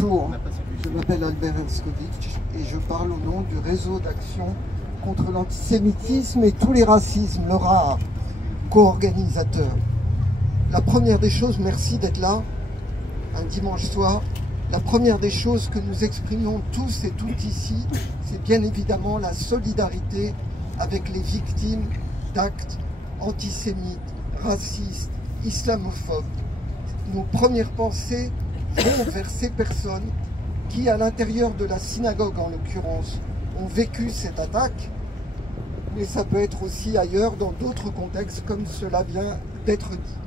Bonjour, je m'appelle Albert Elskovitch et je parle au nom du réseau d'action contre l'antisémitisme et tous les racismes, le RAA, co-organisateur. La première des choses, merci d'être là, un dimanche soir. La première des choses que nous exprimons tous et toutes ici, c'est bien évidemment la solidarité avec les victimes d'actes antisémites, racistes, islamophobes. Nos premières pensées vont vers ces personnes qui, à l'intérieur de la synagogue en l'occurrence, ont vécu cette attaque, mais ça peut être aussi ailleurs dans d'autres contextes comme cela vient d'être dit.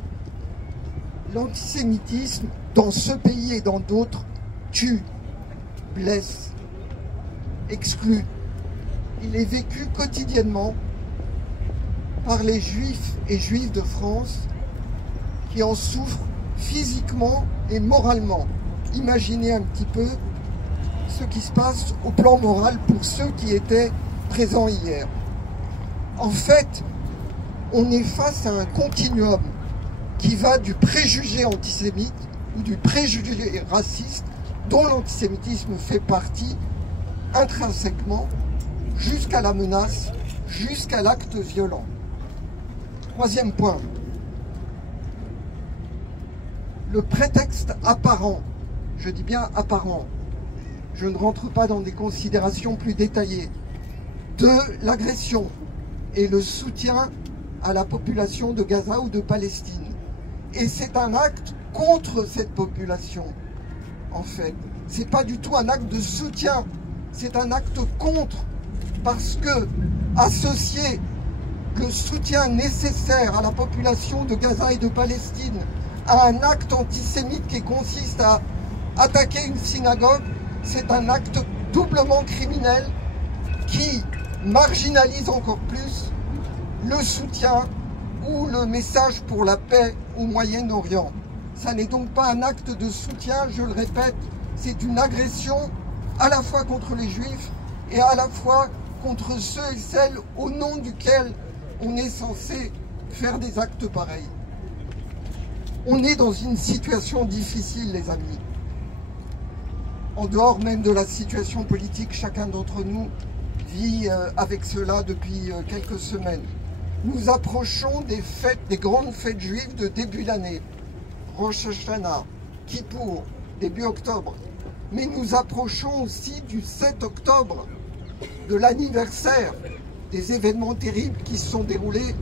L'antisémitisme, dans ce pays et dans d'autres, tue, blesse, exclut. Il est vécu quotidiennement par les juifs et juives de France qui en souffrent physiquement et moralement. Imaginez un petit peu ce qui se passe au plan moral pour ceux qui étaient présents hier. En fait, on est face à un continuum qui va du préjugé antisémite ou du préjugé raciste, dont l'antisémitisme fait partie intrinsèquement, jusqu'à la menace, jusqu'à l'acte violent. Troisième point. Le prétexte apparent, je dis bien apparent, je ne rentre pas dans des considérations plus détaillées, de l'agression et le soutien à la population de Gaza ou de Palestine. Et c'est un acte contre cette population, en fait. C'est pas du tout un acte de soutien, c'est un acte contre, parce que associer le soutien nécessaire à la population de Gaza et de Palestine à un acte antisémite qui consiste à attaquer une synagogue, c'est un acte doublement criminel qui marginalise encore plus le soutien ou le message pour la paix au Moyen-Orient. Ça n'est donc pas un acte de soutien, je le répète, c'est une agression à la fois contre les Juifs et à la fois contre ceux et celles au nom duquel on est censé faire des actes pareils. On est dans une situation difficile, les amis. En dehors même de la situation politique, chacun d'entre nous vit avec cela depuis quelques semaines. Nous approchons des fêtes, des grandes fêtes juives de début d'année. Rosh Hashanah, Kippour, début octobre. Mais nous approchons aussi du 7 octobre, de l'anniversaire des événements terribles qui se sont déroulés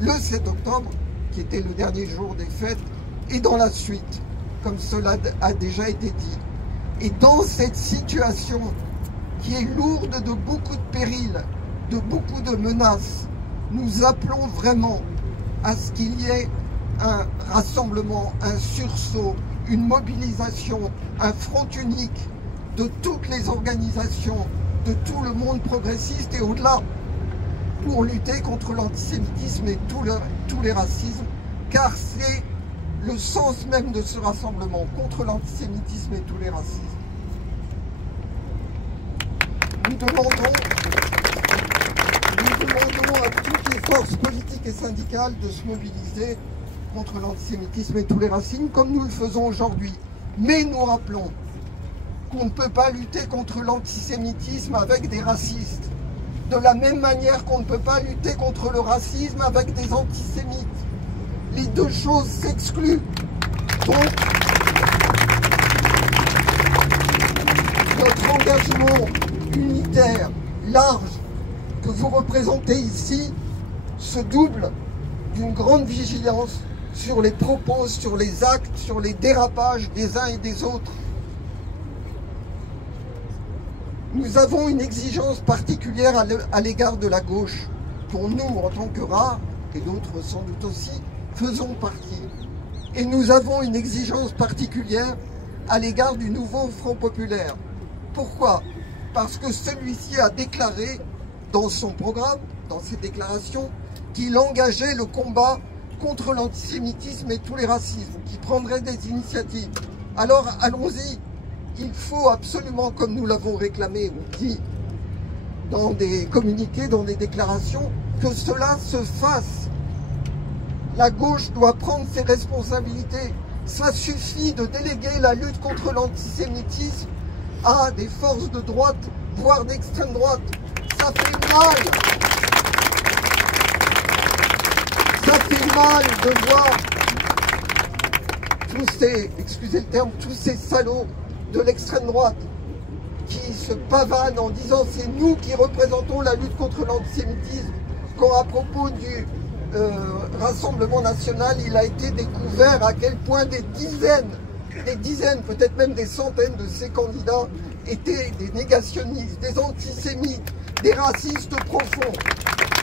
le 7 octobre, qui était le dernier jour des fêtes, et dans la suite, comme cela a déjà été dit. Et dans cette situation qui est lourde de beaucoup de périls, de beaucoup de menaces, nous appelons vraiment à ce qu'il y ait un rassemblement, un sursaut, une mobilisation, un front unique de toutes les organisations, de tout le monde progressiste et au-delà, pour lutter contre l'antisémitisme et tous les racismes, car c'est le sens même de ce rassemblement contre l'antisémitisme et tous les racismes. Nous demandons à toutes les forces politiques et syndicales de se mobiliser contre l'antisémitisme et tous les racismes comme nous le faisons aujourd'hui. Mais nous rappelons qu'on ne peut pas lutter contre l'antisémitisme avec des racistes, de la même manière qu'on ne peut pas lutter contre le racisme avec des antisémites. Les deux choses s'excluent. Donc, notre engagement unitaire, large, que vous représentez ici, se double d'une grande vigilance sur les propos, sur les actes, sur les dérapages des uns et des autres. Nous avons une exigence particulière à l'égard de la gauche, dont nous, en tant que RAA, et d'autres sans doute aussi, faisons partie. Et nous avons une exigence particulière à l'égard du nouveau Front populaire. Pourquoi? Parce que celui-ci a déclaré dans son programme, dans ses déclarations, qu'il engageait le combat contre l'antisémitisme et tous les racismes, qu'il prendrait des initiatives. Alors allons-y. Il faut absolument, comme nous l'avons réclamé ou dit dans des communiqués, dans des déclarations, que cela se fasse. La gauche doit prendre ses responsabilités. Ça suffit de déléguer la lutte contre l'antisémitisme à des forces de droite, voire d'extrême droite. Ça fait mal. Ça fait mal de voir tous ces, excusez le terme, tous ces salauds de l'extrême droite qui se pavanent en disant c'est nous qui représentons la lutte contre l'antisémitisme, quand à propos du Rassemblement national, il a été découvert à quel point des dizaines, peut-être même des centaines de ces candidats étaient des négationnistes, des antisémites, des racistes profonds.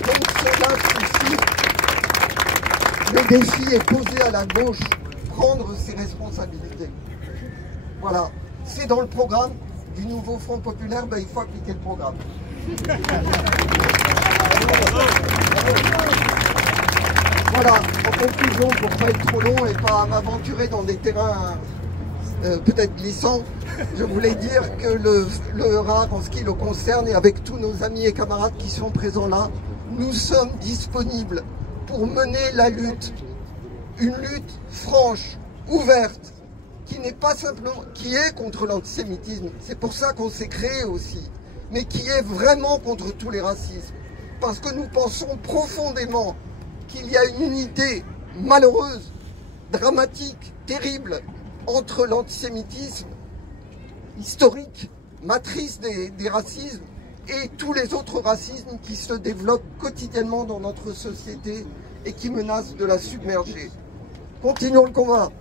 Donc cela suffit. Le défi est posé à la gauche, prendre ses responsabilités. Voilà, c'est dans le programme du nouveau Front populaire, il faut appliquer le programme. Voilà, en conclusion, pour ne pas être trop long et pas m'aventurer dans des terrains peut-être glissants, je voulais dire que le RAR, en ce qui le concerne, et avec tous nos amis et camarades qui sont présents là, nous sommes disponibles pour mener la lutte, une lutte franche, ouverte, qui n'est pas simplement, qui est contre l'antisémitisme, c'est pour ça qu'on s'est créé aussi, mais qui est vraiment contre tous les racismes, parce que nous pensons profondément qu'il y a une unité malheureuse, dramatique, terrible, entre l'antisémitisme historique, matrice des racismes, et tous les autres racismes qui se développent quotidiennement dans notre société et qui menacent de la submerger. Continuons le combat.